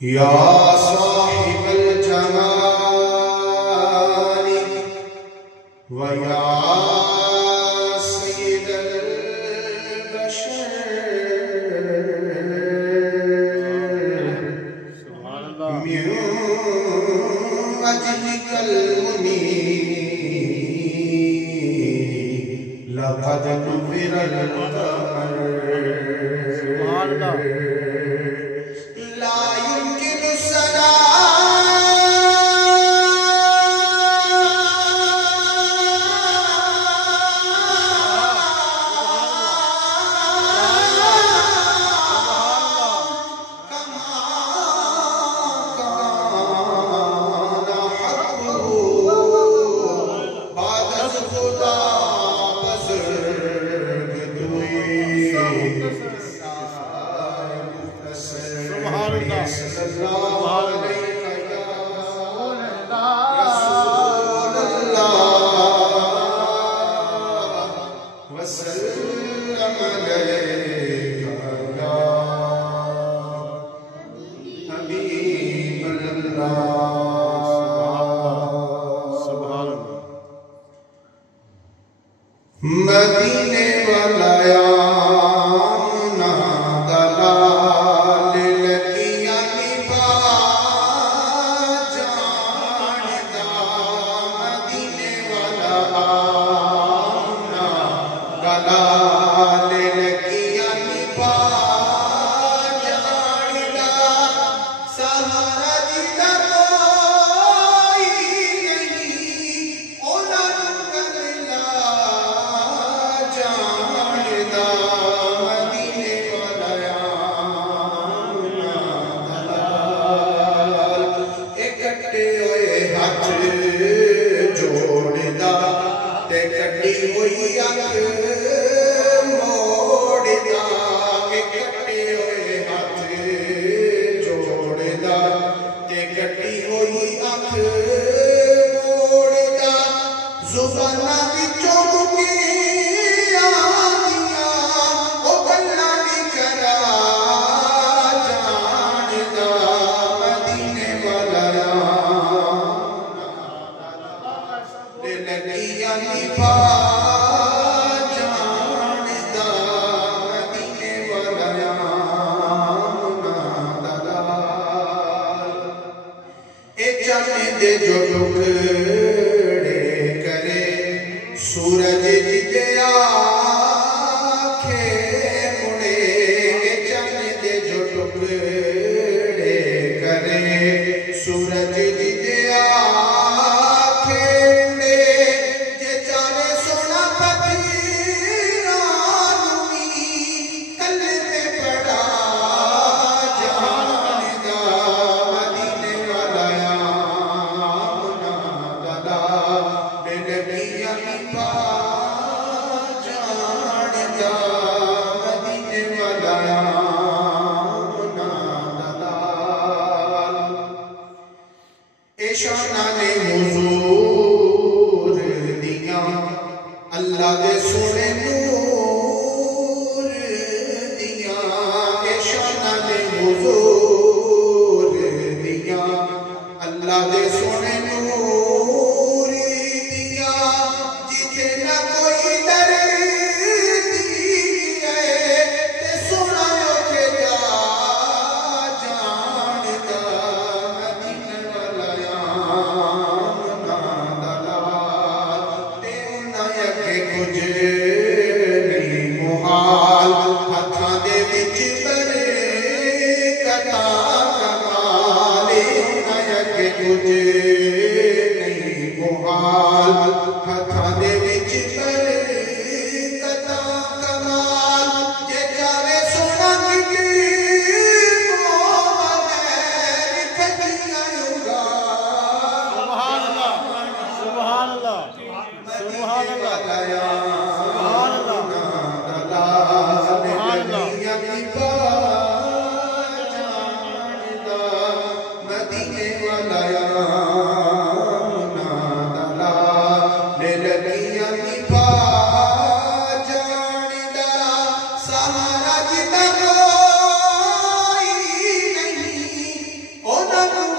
یا صاحب الجمال و یا سید البشر من وجهك المنير لقد نفر القمر لا يمكن مدینے والا یامنا دلال لکیاں نبا جاندا مدینے والا یامنا دلال لکیاں نبا جاندا سہارا جدا کوئی نہیں اونا نکلا دے جو ٹکڑے کرے سورج جدے آنکھے مڑے چند دے جو ٹکڑے کرے سورج جدے آنکھے مڑے جے چارے سونا پتیرانوی کل میں پڑا شانانے حضور دیاں اللہ دے سونے نور دیاں شانانے حضور دیاں اللہ دے سونے نور دیاں جتے نہ کوئی در دی ہے تے سونا اٹھے جا جاندا مدینے والا کچھ نہیں محال ہتھاں دے وچ برکتاں کمال کچھ نہیں محال ہتھاں دے وچ برکتاں کمال جے جاوے سونا کٹی کو بغیر کٹیاں ہوگا سبحان اللہ سبحان اللہ سبحان اللہ سہارا جدا کوئی نہیں، انہوں